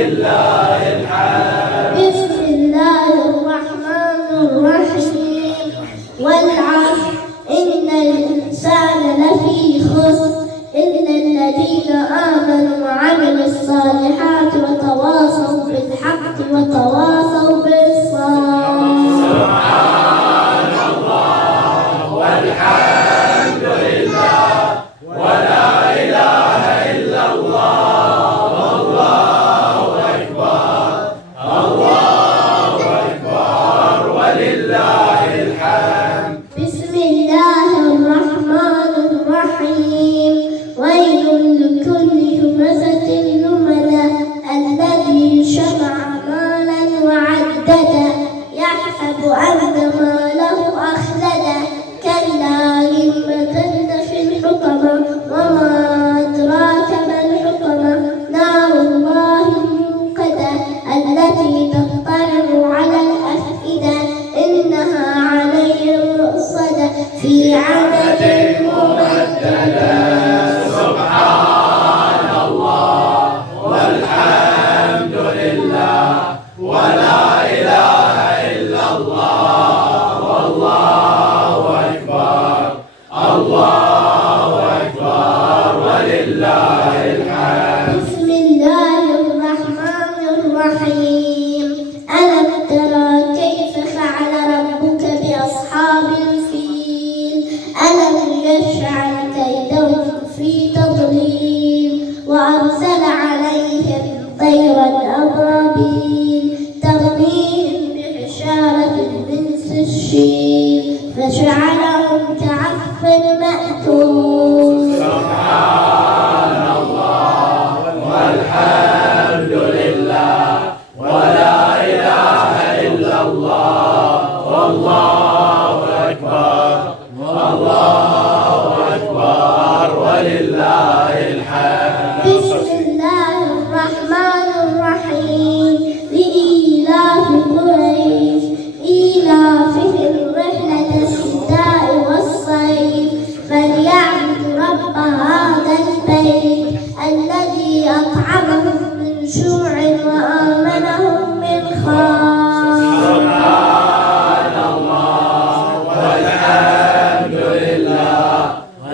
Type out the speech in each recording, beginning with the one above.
ولله الحمد. بسم الله الرحمن الرحيم والعصر إن الإنسان لفي خسر إلا الذين آمنوا وعملوا الصالحات وتواصوا بالحق وتواصوا بالصبر. سبحان الله والحمد لله ولا إله إلا الله والله أكبر الله أكبر ولله الحمد. بسم الله الرحمن الرحيم ويل لكل همزة لمزة الذي جمع مالا وعدده يحسب أن ماله أخلده كلا لينبذن في الحطمة وما أدراك ما الحطمة نار الله الموقدة التي تطلع على الأفئدة إنها عليهم مؤصدة في عمد ممددة. سبحان الله والحمد لله ولا إله إلا الله والله أكبر الله أكبر ولله الحمد. بسم الله الرحمن الرحيم ألم ترى كيف فعل ربك بأصحاب الفيل ألم يجعل كيدهم في تضليل وأرسل عليهم طيرا أبابيل ترميهم بحجارة من سجيل فجعلهم كعصف مأكول. سبحان الله والحمد لله ولا إله إلا الله والله أكبر الله أكبر ولله الحمد. بسم الله الرحمن الرحيم لإيلاف قريش إيلافهم رحلة الشتاء والصيف فليعبدوا رب هذا البيت الذي أطعمهم من جوع وآمنهم من خوف. سبحان الله والحمد لله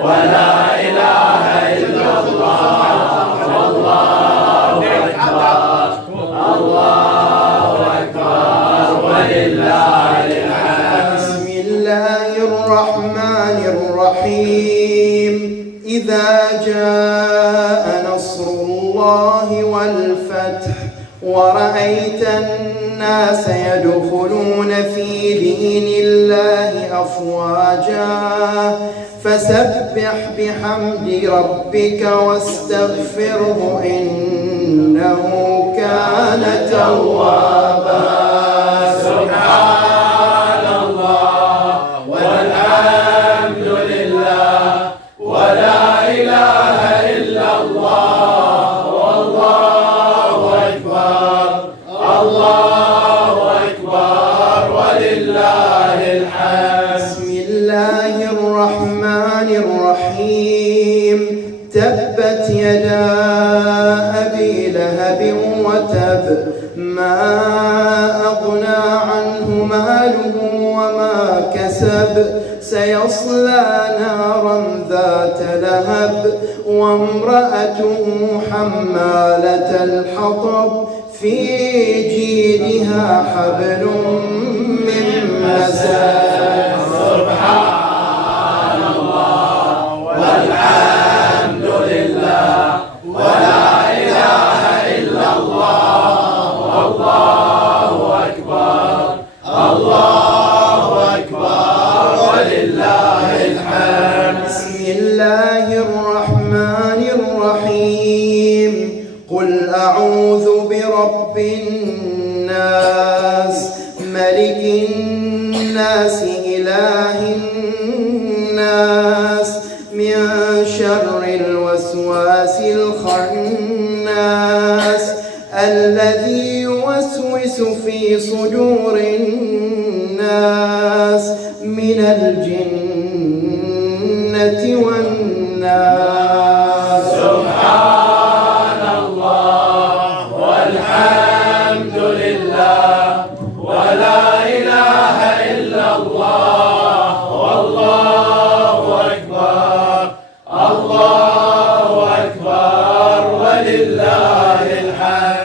ولا إله إلا الله والله أكبر الله أكبر ولله الحمد. بسم الله الرحمن الرحيم إذا جاء نصر الله والفتح ورأيت الناس يدخلون في دين الله أفواجا فسبح بحمد ربك واستغفره إنه كان توابا. سبحان الله والحمد لله ولا إله إلا الله والله أكبر الله أكبر ولله الحمد. بسم الله الرحمن الرحيم تبت يدا أبي لهب وتب ما أغنى عنه ماله وما كسب سيصلى نارا ذات لهب وامرأته حمالة الحطب في جيدها حبل من مسد. سبحان الله والحمد لله ولا إله إلا الله والله أكبر الله أكبر ولله الحمد. بسم الله الرحمن الرحيم قل أعوذ برب الناس ملك الناس إله الناس من شر الوسواس الخناس الذي يوسوس في صدور الناس من الجنة والناس.